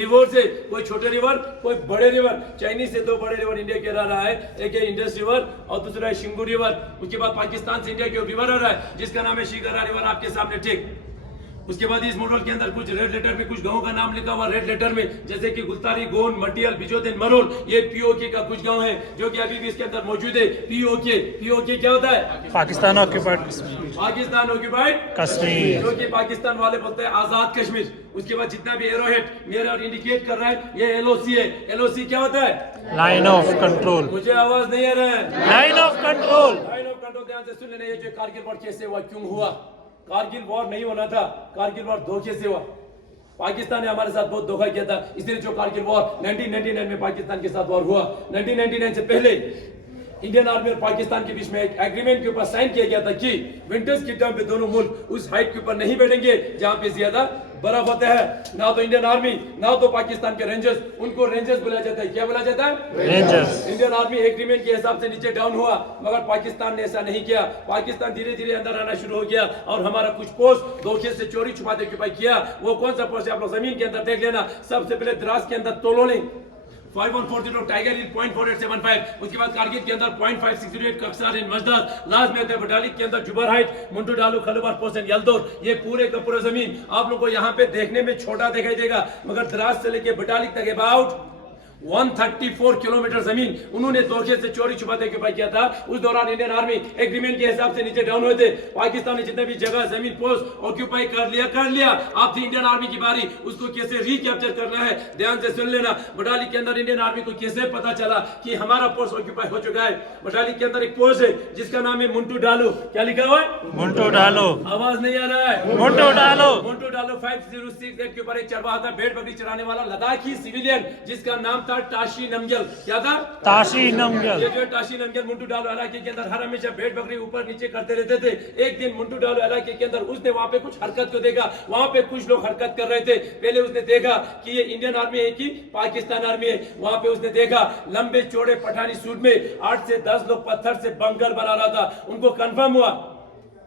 River से कोई छोटे रिवर कोई बड़े रिवर, चाइनीज से 2 बड़े रिवर इंडिया के रहा है, एक है इंडस रिवर और दूसरा है शिंगू रिवर। उसके बाद पाकिस्तान से इंडिया के रिवर आ रहा है जिसका नाम है शिकारा रिवर, आपके सामने ठीक। उसके बाद इस मॉडल के अंदर कुछ रेड लेटर में कुछ गांवों का नाम लिखा हुआ रेड लेटर में, जैसे कि गुलतारी, गोंड, मटियल, बिजोदन, मरोल, ये पीओके का कुछ गांव है जो कि अभी भी इसके अंदर मौजूद है। पीओके क्या होता है? पाकिस्तान ऑक्यूपाइड पाकिस्तान ऑक्यूपाइड कश्मीर, जो कि पाकिस्तान वाले बोलते हैं आजाद कश्मीर। उसके बाद जितना भी एरोहेड मिरर इंडिकेट कर रहा है ये एलओसी है। एलओसी क्या होता है? Line of control. मुझे आवाज नहीं आ रहा है। Line of control. Line of control ध्यान से सुन लेना। ये जो कारगिल वॉर कैसे हुआ, क्यों हुआ? कारगिल वॉर नहीं होना था, कारगिल वॉर धोखे से हुआ। पाकिस्तान ने हमारे साथ बहुत धोखा किया था, इसलिए जो कारगिल वॉर 1999 में पाकिस्तान के साथ वॉर हुआ। 1999 से पहले इंडियन आर्मी और पाकिस्तान के बीच में एक एग्रीमेंट के ऊपर साइन किया गया था कि विंटर्स के टाइम पे दोनों मुल्क उस हाइट के ऊपर नहीं बैठेंगे जहां पे ज्यादा बर्फ होता है। ना तो इंडियन आर्मी ना तो पाकिस्तान के रेंजर्स, उनको रेंजर्स बुलाया जाता है। क्या बुलाया जाता है? रेंजर्स। इंडियन आर्मी एग्रीमेंट के हिसाब से नीचे डाउन हुआ, मगर पाकिस्तान ने ऐसा नहीं किया। पाकिस्तान धीरे धीरे अंदर आना शुरू हो गया और हमारा कुछ पोस्ट धोखे से चोरी छुपाते ऑक्यूपाई किया। वो कौन सा पोस्ट है आप लोग जमीन के अंदर देख लेना। सबसे पहले द्रास के अंदर तोलोलिंग 5140 टाइगर हिल 0.4875, उसके बाद कारगिल के अंदर 0.5608 कक्सर इन मजदार, लास्ट में बटालिक के अंदर जुबर हाइट, मुंटू डालू, खलुबार पोस्ट एंड यलदौर। ये पूरे का पूरा जमीन आप लोगों को यहाँ पे देखने में छोटा दिखाई देगा, मगर द्रास से लेके बटालिक तक अबाउट 134 किलोमीटर जमीन उन्होंने धोखे से चोरी छुपाते ऑक्यूपाई किया था। उस दौरान इंडियन आर्मी एग्रीमेंट के हिसाब से नीचे डाउन हुए थे। पाकिस्तान ने जितने भी जगह जमीन पोस्ट ऑक्यूपाई कर लिया। अब थी इंडियन आर्मी की बारी, उसको कैसे रिकैप्चर करना है ध्यान से सुन लेना। बटाली के अंदर इंडियन आर्मी को कैसे पता चला कि हमारा पोस्ट ऑक्यूपाई हो चुका है। बटाली के अंदर एक पोस्ट है जिसका नाम है मुंटू डालो। क्या लिखा हुआ है? मुंटू डालो। आवाज नहीं आ रहा है। मुंटू डालो। मुंटू डालो 506 के ऊपर एक चरवाहा था, भेड़ बकरी चराने वाला लद्दाखी सिविलियन जिसका नाम था टाशी नमग्याल। क्या था? ताशी नमग्याल। ये जो टाशी नमग्याल मुंटू डालो इलाके के अंदर हर हमेशा भेड़ बकरी ऊपर नीचे करते रहते थे। एक दिन मुंटू डालो इलाके के अंदर उसने वहां पे कुछ हरकत को देखा। वहां पे कुछ लोग हरकत कर रहे थे। पहले उसने देखा कि ये इंडियन आर्मी है कि पाकिस्तान आर्मी है। वहां पे उसने देखा लंबे चौड़े पठानी सूट में 8 से 10 लोग पत्थर से बंकर बना रहा था। उनको कंफर्म हुआ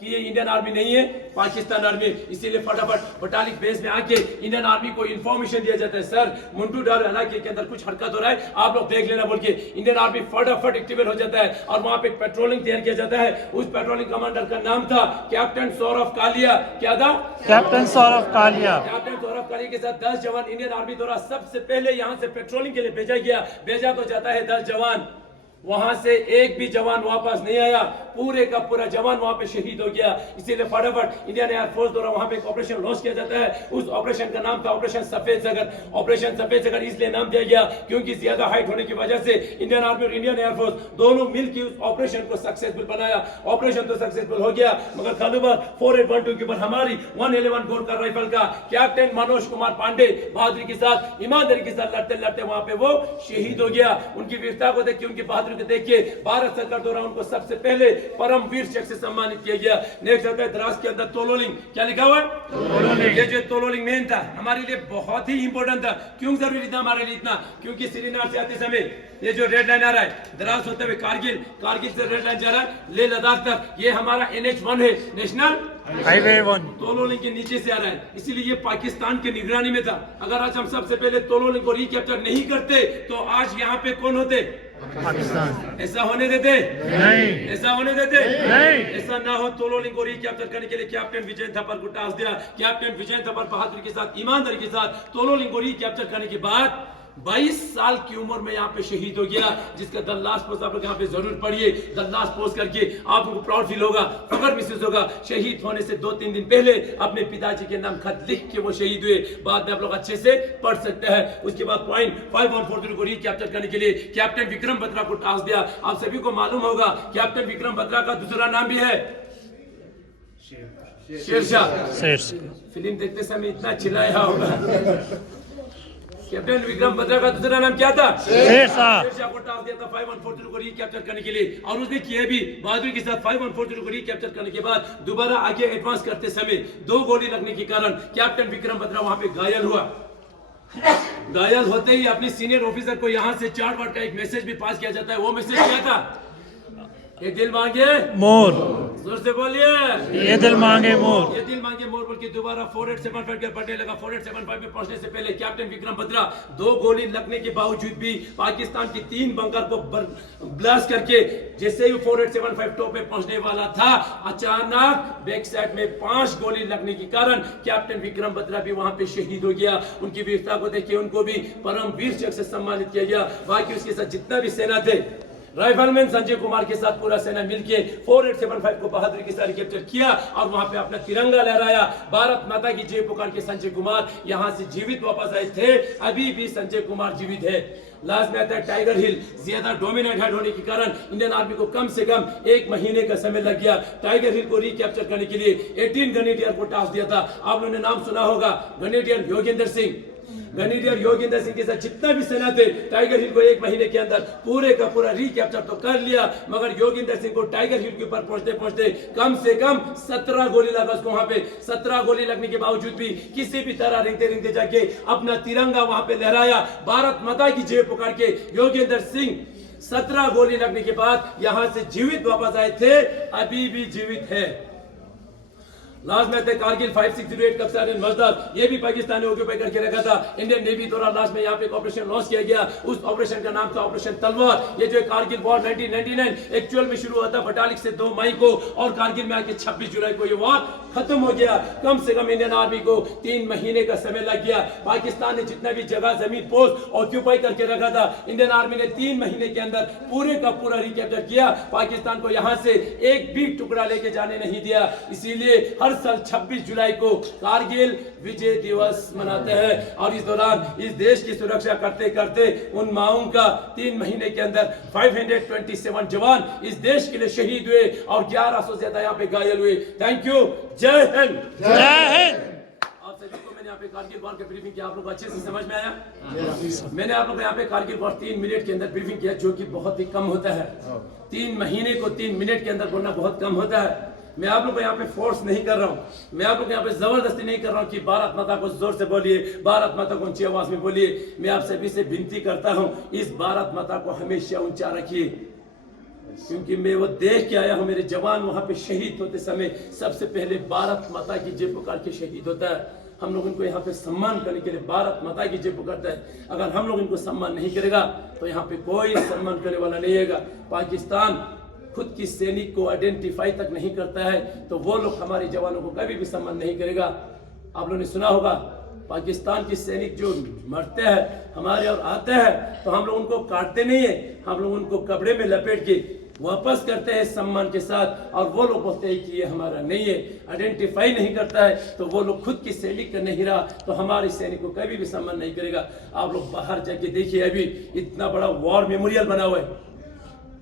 कि ये इंडियन आर्मी नहीं है, पाकिस्तान आर्मी। इसीलिए फटाफट बटालिक बेस में आके इंडियन आर्मी को इंफॉर्मेशन दिया जाता है, सर मुंटू डालो इलाके के अंदर कुछ हरकत हो रहा है, आप लोग देख लेना बोल के। इंडियन आर्मी फटाफट एक्टिवेट हो जाता है और वहां पे पेट्रोलिंग तैयार किया जाता है। उस पेट्रोलिंग कमांडर का नाम था कैप्टन सौरभ कालिया। क्या था? कैप्टन सौरभ कालिया। कैप्टन सौरभ कालिया के साथ 10 जवान इंडियन आर्मी द्वारा सबसे पहले यहाँ से पेट्रोलिंग के लिए भेजा गया। भेजा तो जाता है 10 जवान, वहां से एक भी जवान वापस नहीं आया। पूरे का पूरा जवान वहां पे शहीद हो गया। इसीलिए फटाफट इंडियन एयरफोर्स द्वारा वहां पे एक ऑपरेशन लॉन्च किया जाता है। उस ऑपरेशन का नाम था ऑपरेशन सफेद सागर। ऑपरेशन सफेद सागर इसलिए नाम दिया गया क्योंकि ज्यादा हाइट होने की वजह से इंडियन आर्मी और इंडियन एयरफोर्स दोनों मिलकर उस ऑपरेशन को सक्सेसफुल बनाया। ऑपरेशन तो सक्सेसफुल हो गया, मगर खलुबार 4812 के ऊपर हमारी 111 गोरखा राइफल का कैप्टन मनोज कुमार पांडे बहादुरी के साथ, ईमानदारी के साथ लड़ते लड़ते वहां पे वो शहीद हो गया। उनकी वीरता को देख के, उनकी बहादुरी को देख के भारत सरकार द्वारा उनको सबसे पहले परमवीर चक्र से सम्मानित किया गया। नेक्स्ट आता है द्रास के अंदर तोलोलिंग। क्या लिखा हुआ है? ये जो तोलोलिंग मेन था हमारे लिए बहुत ही इंपॉर्टेंट था। क्यों जरूरी था हमारे लिए इतना? क्योंकि श्रीनगर से आते समय ये जो रेड लाइन आ रहा है द्रास होते हुए कारगिल, कारगिल से रेड लाइन जा रहा है लेह लद्दाख तक, ये हमारा NH1 है, नेशनल हाईवे 1 तोलोलिंग के नीचे से आ रहा है। इसीलिए ये पाकिस्तान की निगरानी में था। अगर आज हम सबसे पहले तोलोलिंग को रिकैप्चर नहीं करते तो आज यहाँ पे कौन होते? पाकिस्तान। ऐसा होने देते नहीं, ऐसा होने देते नहीं। ऐसा ना हो। तोलोलिंग को रिकैप्चर करने के लिए कैप्टन विजय थपर को टास्क दिया। कैप्टन विजय थपर बहादुरी के साथ, ईमानदारी के साथ तोलोलिंग को रिकैप्चर करने के बाद 22 साल की उम्र में यहाँ पे शहीद हो गया, जिसका द लास्ट पोस्ट आप लोग यहाँ पे जरूर पढ़िए। द लास्ट पोस्ट करके आप लोगों को प्राउड फील होगा, फख्र महसूस होगा। शहीद होने से 2-3 दिन पहले अपने पिताजी के नाम खत लिख के वो शहीद हुए। बाद में आप लोग अच्छे से पढ़ सकते हैं। उसके बाद पॉइंट 5143 को रिकैप्चर करने के लिए कैप्टन विक्रम बत्रा को टास्क दिया। आप सभी को मालूम होगा कैप्टन विक्रम बत्रा का दूसरा नाम भी है शेरशाह। फिल्म देखते समय इतना चिल्लाया होगा। कैप्टन विक्रम बत्रा का दूसरा नाम क्या था? शेरशाह। शेरशाह को टास्क दिया था 5140 को रिकैप्चर करने के लिए और उसने किया भी बहादुरी के साथ। 5140 को रिकैप्चर करने के बाद दोबारा आगे एडवांस करते समय 2 गोली लगने के कारण कैप्टन विक्रम बत्रा वहां पे घायल हुआ। घायल होते ही अपने सीनियर ऑफिसर को यहाँ से 4 वर्ड का एक मैसेज भी पास किया जाता है। वो मैसेज क्या था? ये दिल मांगे मोर। जोर से बोलिए, ये दिल मांगे मोर। ये दिल मांगे मोर बोल के दोबारा 4875 के बढ़ने लगा। 4875 पे पहुंचने से पहले कैप्टन विक्रम बत्रा 2 गोली लगने के बावजूद भी पाकिस्तान की 3 बंकर को ब्लास्ट करके जैसे ही 4875 टॉप पे पहुंचने वाला था, अचानक बैक साइड में 5 गोली लगने के कारण कैप्टन विक्रम बत्रा भी वहां पे शहीद हो गया। उनकी वीरता को देखिए, उनको भी परम वीर चक्र से सम्मानित किया गया। बाकी उसके साथ जितना भी सेना थे, राइफलमैन संजय कुमार के साथ पूरा सेना मिलके 4875 को बहादुरी के साथ कैप्चर किया और वहां पे अपना तिरंगा लहराया। भारत माता की जय पुकार के संजय कुमार यहां से जीवित वापस आए थे। अभी भी संजय कुमार जीवित है। लास्ट में आता है टाइगर हिल। ज्यादा डोमिनेट होने के कारण इंडियन आर्मी को कम से कम 1 महीने का समय लग गया टाइगर हिल को रिकैप्चर करने के लिए। 18 ग्रेनेडियर को टास्क दिया था। आप लोगों ने नाम सुना होगा, ग्रेनेडियर योगेंद्र सिंह। ग्रेनेडियर योगेंद्र सिंह के साथ जितना भी सेना थे, टाइगर हिल को 1 महीने के अंदर पूरे का पूरा रिकैप्चर तो कर लिया, मगर योगेंद्र सिंह को टाइगर हिल के ऊपर पहुंचते पहुंचते कम से कम 17 गोली लगा उसको। वहां पे 17 गोली लगने के बावजूद भी किसी भी तरह रेंगते रेंगते जाके अपना तिरंगा वहां पे लहराया। भारत माता की जय पुकार के योगेंद्र सिंह 17 गोली लगने के बाद यहां से जीवित वापस आए थे, अभी भी जीवित है। लास्ट में थे कारगिल 5608 कक्सार मजदर, ये भी पाकिस्तान ने ऑक्यूपाई करके रखा था। इंडियन नेवी द्वारा लास्ट में यहाँ पे एक ऑपरेशन लॉन्च किया गया। उस ऑपरेशन का नाम था ऑपरेशन तलवार। ये जो कारगिल वॉर 1999 एक्चुअल में शुरू हुआ था 42 से 2 मई को और कारगिल में आके 26 जुलाई को ये वॉर खत्म हो गया। कम से कम इंडियन आर्मी को 3 महीने का समय लग गया। पाकिस्तान ने जितना भी जगह जमीन पोस्ट ऑक्यूपाई करके रखा था, इंडियन आर्मी ने 3 महीने के अंदर पूरे का पूरा रिकैप्चर किया। पाकिस्तान को यहाँ से एक भी टुकड़ा लेके जाने नहीं दिया। इसीलिए हर साल 26 जुलाई को कारगिल विजय दिवस मनाते हैं और इस दौरान इस देश की सुरक्षा करते करते उन माओं का 3 महीने के अंदर 527 जवान इस देश के लिए शहीद हुए और 1100 से ज्यादा यहाँ पे घायल हुए। Thank you. जय हिंद। जय हिंद। आप सभी को मैंने यहाँ पे कारगिल वॉर की ब्रीफिंग किया, आप लोग को अच्छे से समझ में आया? मैंने आप लोग को यहाँ पे कारगिल वॉर 3 मिनट के अंदर ब्रीफिंग किया, जो कि बहुत ही कम होता है। 3 महीने को 3 मिनट के अंदर बोलना बहुत कम होता है। मैं आप लोग को यहाँ पे फोर्स नहीं कर रहा हूँ, मैं आप लोग को यहाँ पे जबरदस्ती नहीं कर रहा हूँ कि भारत माता को जोर से बोलिए, भारत माता को ऊंची आवाज में बोलिए। मैं आप सभी से विनती करता हूँ, इस भारत माता को हमेशा ऊंचा रखिए, क्योंकि मैं वो देख के आया हूँ। मेरे जवान वहां पे शहीद होते समय सबसे पहले भारत माता की जय पुकार के शहीद होता है। हम लोग इनको यहाँ पे सम्मान करने के लिए भारत माता की जय पुकारता है। अगर हम लोग इनको सम्मान नहीं करेगा तो यहाँ पे कोई सम्मान करने वाला नहीं है। पाकिस्तान खुद की सैनिक को आइडेंटिफाई तक नहीं करता है तो वो लोग हमारे जवानों को कभी भी सम्मान नहीं करेगा। आप लोगों ने सुना होगा, पाकिस्तान के सैनिक जो मरते हैं हमारे और आते हैं तो हम लोग उनको काटते नहीं है, हम लोग उनको कपड़े में लपेट के वापस करते हैं सम्मान के साथ। और वो लोग बोलते हैं कि ये हमारा नहीं है, आइडेंटिफाई नहीं करता है तो वो लोग खुद की सैनिक का नहीं रहा तो हमारे सैनिक को कभी भी सम्मान नहीं करेगा। आप लोग बाहर जाके देखिए, अभी इतना बड़ा वॉर मेमोरियल बना हुआ है।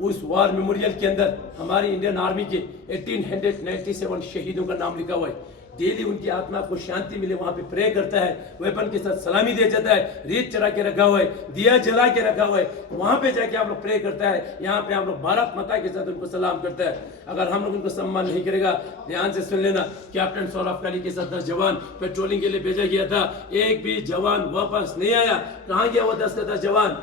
उस वॉर मेमोरियल के अंदर हमारी इंडियन आर्मी के 1897 शहीदों का नाम लिखा हुआ है। डेली उनकी आत्मा को शांति मिले वहां पे प्रे करता है, वेपन के साथ सलामी दिया जाता है, रेत चढ़ा के रखा हुआ है, दिया जला के रखा हुआ है। वहां पे जाके हम लोग प्रे करता है, यहाँ पे हम लोग भारत माता के साथ उनको सलाम करता है। अगर हम लोग उनको सम्मान नहीं करेगा, ध्यान से सुन लेना, कैप्टन सौरभ काली के साथ 10 जवान पेट्रोलिंग के लिए भेजा गया था, एक भी जवान वापस नहीं आया। कहाँ गया वो 10 का 10 जवान?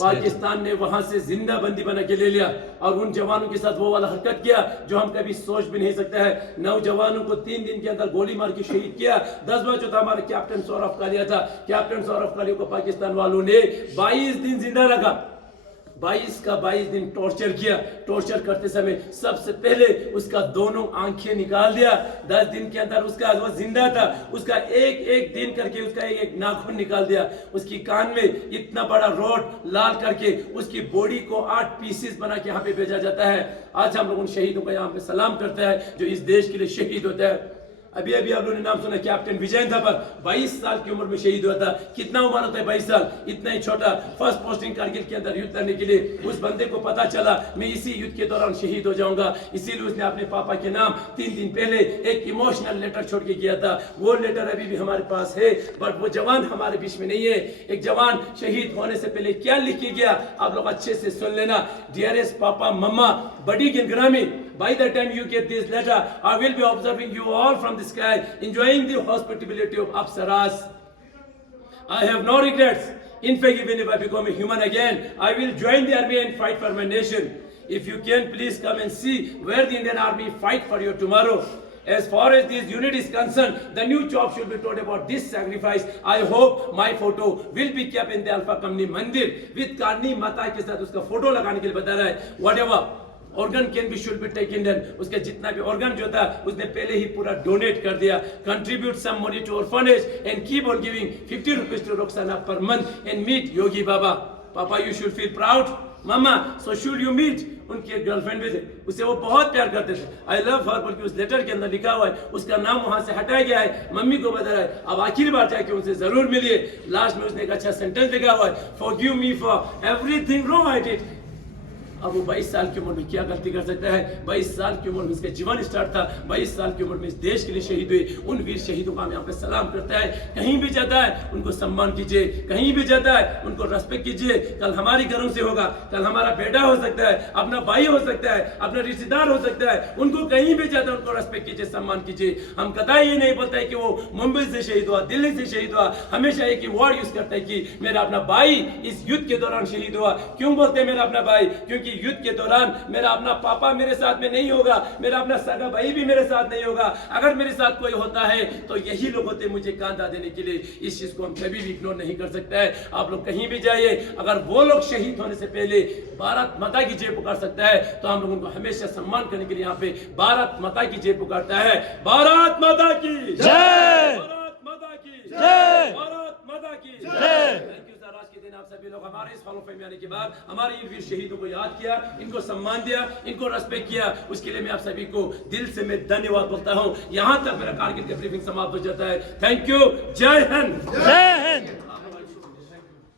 पाकिस्तान ने वहां से जिंदा बंदी बना के ले लिया और उन जवानों के साथ वो वाला हरकत किया जो हम कभी सोच भी नहीं सकते हैं। 9 जवानों को 3 दिन के अंदर गोली मार के शहीद किया। 10 बार जो था हमारे कैप्टन सौरभ कालिया था, कैप्टन सौरभ कालिया को पाकिस्तान वालों ने 22 दिन जिंदा रखा, 22 दिन टॉर्चर किया। टॉर्चर करते समय सबसे पहले उसका दोनों आंखें निकाल दिया। 10 दिन के अंदर उसका वो जिंदा था, उसका एक दिन करके उसका एक नाखून निकाल दिया। उसकी कान में इतना बड़ा रॉड लाल करके उसकी बॉडी को 8 पीसेस बना के यहाँ पे भेजा जाता है। आज हम लोग उन शहीदों का यहाँ पे सलाम करते हैं जो इस देश के लिए शहीद होते हैं। अभी आप लोगों ने नाम सुना कैप्टन विजय थापर, 22 साल की उम्र में शहीद हुआ था। कितना उम्र होता है 22 साल, इतना ही छोटा। फर्स्ट पोस्टिंग कारगिल के अंदर युद्ध करने के लिए उस बंदे को पता चला मैं इसी युद्ध के दौरान शहीद हो जाऊंगा, इसीलिए उसने अपने पापा के नाम 3 दिन पहले एक इमोशनल लेटर छोड़ के किया था। वो लेटर अभी भी हमारे पास है, बट वो जवान हमारे बीच में नहीं है। एक जवान शहीद होने से पहले क्या लिख के गया आप लोग अच्छे से सुन लेना। डियरेस्ट पापा मम्मा बड़ी गिनग्रामी, by the time you get this letter, I will be observing you all from the sky, enjoying the hospitality of Apsaras. I have no regrets. In fact, even if I become a human again, I will join the army and fight for my nation. If you can, please come and see where the Indian army fight for you tomorrow. As far as this unit is concerned, the new chop should be told about this sacrifice. I hope my photo will be kept in the Alpha Company Mandir with Karni Mata के साथ उसका photo लगाने के लिए बता रहा है. Whatever organ can be should be taken then. उसके जितना भी organ जो था उसने पहले ही पूरा donate कर दिया. Contribute some money to orphanage and keep on giving 50 rupees to Roxana per month and meet Yogi Baba. Papa, you should feel proud. Mama, so should you meet. उनकी एक गर्लफ्रेंड भी थे, उसे वो बहुत प्यार करते थे. आई लव हर, बल्कि उस लेटर के अंदर लिखा हुआ है, उसका नाम वहां से हटाया गया है. मम्मी को बता रहा है अब आखिरी बार जाके उनसे जरूर मिलिए. लास्ट में उसने एक अच्छा सेंटेंस लिखा हुआ है, forgive me for everything wrong I did. अब वो 22 साल की उम्र में क्या गलती कर सकता है. 22 साल की उम्र में उसका जीवन स्टार्ट था. 22 साल की उम्र में इस देश के लिए शहीद हुए. उन वीर शहीदों का हम यहाँ पे सलाम करता है. कहीं भी जाता है उनको सम्मान कीजिए, कहीं भी जाता है उनको रेस्पेक्ट कीजिए. कल हमारी घरों से होगा, कल हमारा बेटा हो सकता है, अपना भाई हो सकता है, अपना रिश्तेदार हो सकता है. उनको कहीं भी जाता है उनको रेस्पेक्ट कीजिए, सम्मान कीजिए. हम कतई ये नहीं बोलते कि वो मुंबई से शहीद हुआ, दिल्ली से शहीद हुआ. हमेशा एक ही वर्ड यूज करता है कि मेरा अपना भाई इस युद्ध के दौरान शहीद हुआ. क्यों बोलते हैं मेरा अपना भाई? क्योंकि युद्ध के दौरान मेरा अपना पापा मेरे साथ में नहीं होगा, मेरा अपना सगा भाई भी मेरे साथ नहीं होगा. अगर मेरे साथ कोई होता है तो यही लोग होते मुझे कांधा देने के लिए. इस चीज को हम कभी भी इग्नोर नहीं कर सकते हैं. आप लोग कहीं भी जाइए, अगर वो लोग शहीद होने से पहले भारत माता की जय पुकार सकता है तो हम लोग उनको हमेशा सम्मान करने के लिए यहाँ पे भारत माता की जय पुकारता है. भारत माता की जय, भारत माता की जय, भारत माता की जय. Thank you sir. आज के दिन आप सभी लोग हमारे इस हॉल ऑफ फेम आने के बाद हमारे इन वीर शहीदों को याद किया, इनको सम्मान दिया, इनको रेस्पेक्ट किया. उसके लिए मैं आप सभी को दिल से मैं धन्यवाद बोलता हूँ. यहाँ तक मेरा कारगिल का ब्रीफिंग समाप्त हो जाता है. Thank you. जय हिंद. जय हिंद.